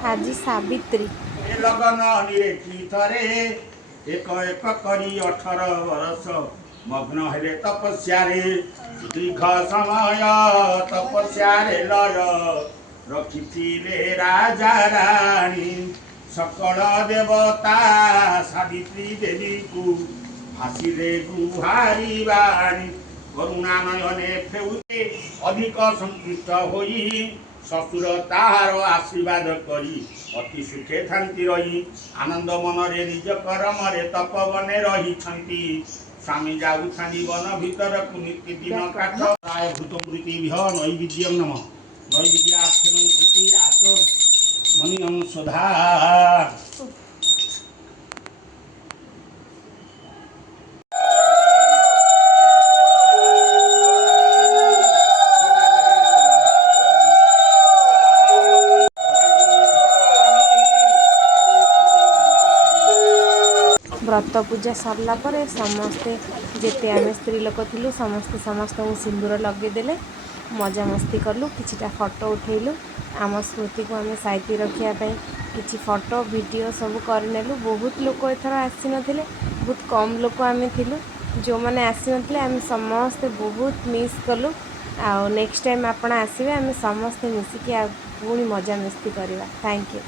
आज सावित्री लगन निरेखी थरे एक एक करी 18 वर्ष मग्न हेले तपस्या दीर्घ समय तपस्या लय रखिथिले राजा रानी सकल देवता सावित्री देवी को भासिले गुहारी बाणी करुणा नयने फेउते अधिक संतुष्ट होई शशुर ताहार आशीर्वाद करी अति सुखे थांती रही आनंद मनरे निज कर्मरे तपवने रही स्वामी जाऊछानी वन भीतर को नित्य दिन काठ प्राय भूतमृति नैविद्यम नम नैविद्यार्थन कृति आस मनियम सुधा व्रत पूजा सरला परे समस्ते जेते आम स्त्री लोक थिलु समस्ते समस्त को सिंदूर लगेदेले मजा मस्ती कलु किछिटा फोटो उठेलु आम स्मृति को आम साइती रखापी किछि फोटो वीडियो सब करनेलु बहुत लोक एथर आसी नथिले बहुत कम लोक आम थिलु जो मैंने आसी नथिले आम समस्ते बहुत मिस कलु आ नेक्स्ट टाइम आपण आसीबे आम समस्ते मिसिकी पुणी मजा मस्ती करवा। Thank you.